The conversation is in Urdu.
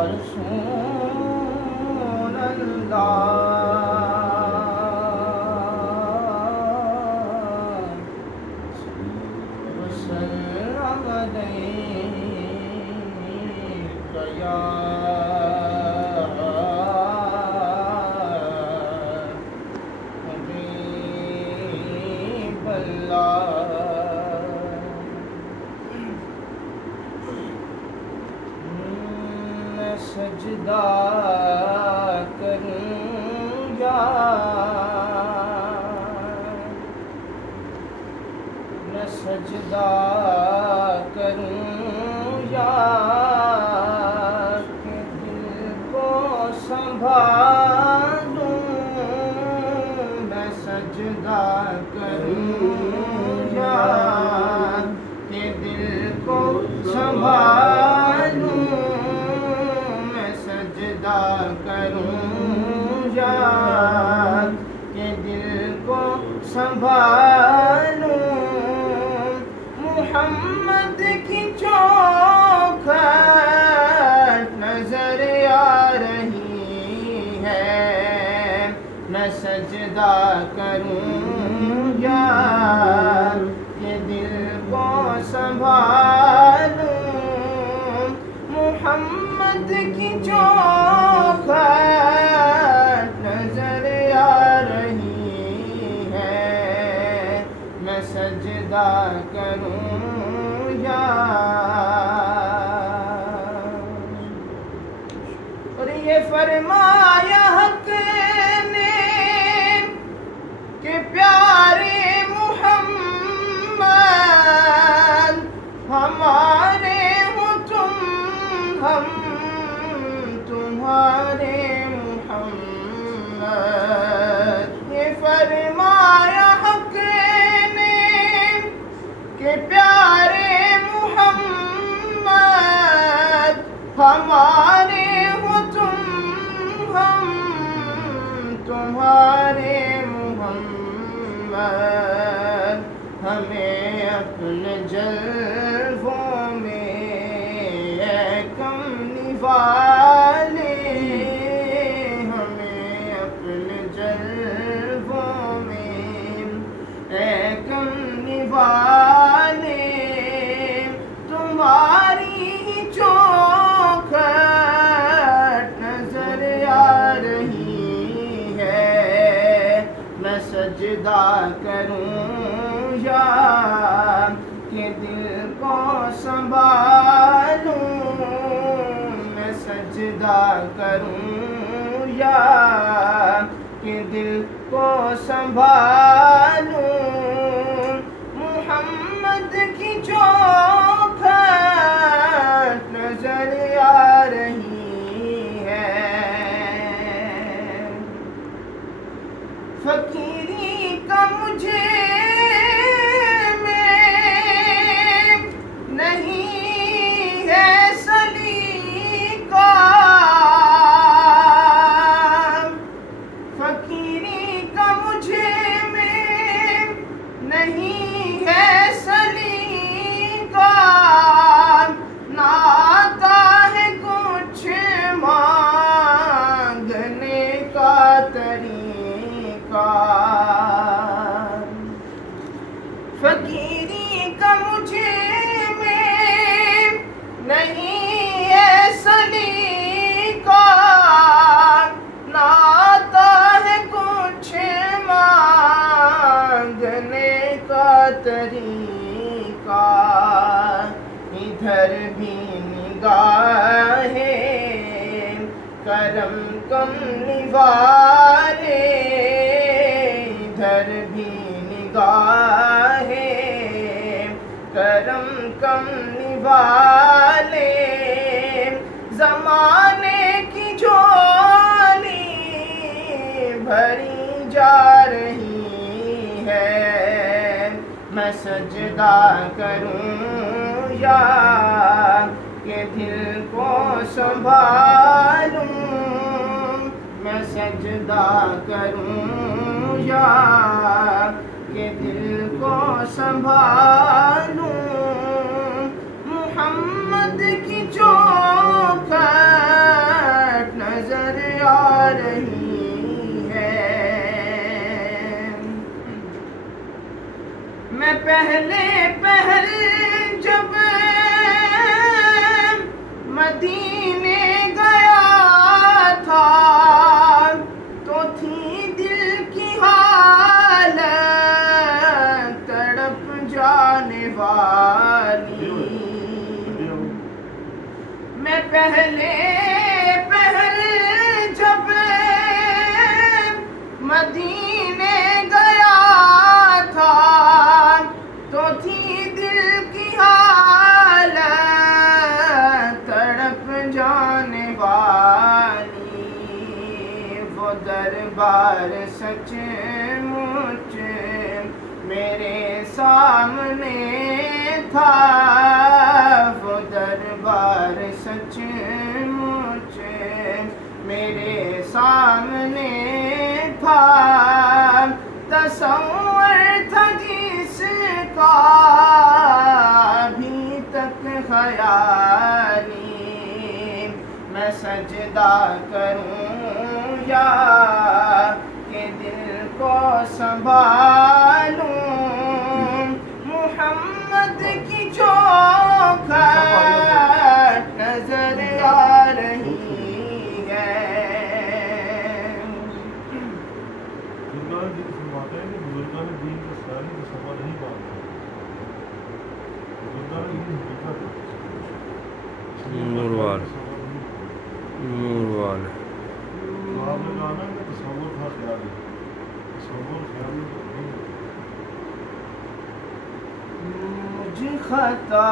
رسول اللہ وسلم علیک یا حبیب اللہ سجدہ کروں یا میں سجدہ کروں یا کہ دل کو سنبھالوں میں سجدہ کروں یا کہ دل کو سنبھالوں کروں یا کہ دل کو سنبھالوں محمد کی چوکھٹ نظر آ رہی ہے میں سجدہ کروں یا کہ دل کو سنبھالوں محمد کی چوکھٹ نظر آ رہی ہے میں سجدہ کروں یا اور یہ فرمایا حق نے کہ پیارے محمد ہمارے ہو تم ہم تمہارے محمد یہ فرمایا حق نے کہ پیارے محمد ہمارے ہو تم ہم تمہارے محمد ہمیں اپنے جلووں میں والے ہمیں اپنے جلووں میں اے کملی والے تمہاری چوکھٹ نظر آ رہی ہے میں سجدہ کروں یا کہ دل کو سنبھالوں سجدہ کروں یا کہ دل کو سنبھالوں محمد کی چوکھٹ نظر آ رہی ہے فقیری کا مجھے نہیں ہے سلیقہ نہ آتا ہے کچھ مانگنے کا طریقہ فقیری کا مجھے میں نہیں ہے سلیقہ نہ آتا ہے کچھ مانگنے کا طریقہ ادھر بھی نگاہ کرم کملی والے ادھر بھی نگاہ کرم کملی والے زمانے کی جھولی بھری جا رہی ہے میں سجدہ کروں یا کہ دل کو سنبھالوں میں سجدہ کروں یا کہ دل کو سنبھالوں محمد کی چوکھٹ میں پہلے پہل جب مدینے گیا تھا تو تھی دل کی حالت تڑپ جانے والی. میں پہلے پہل جب مدینے گیا تھا تو تھی دل کی حالت تڑپ جانے والی. وہ دربار سچ مچ میرے سامنے تھا. وہ دربار سچ مچ میرے سامنے تھا. تصور تھا جس کا ابھی تک خیالی. میں سجدہ کروں یا کہ دل کو سنبھالوں. محمد کی چوکھٹ نظر آ رہی ہے. بزرگان دین کا ساری تصور نہیں پاتا. بزرگان دین حقیقت نوروال نوروال آپ نے کہا نا کہ تصور تھا خیالی. تصور خیالی نہیں مجھ خطا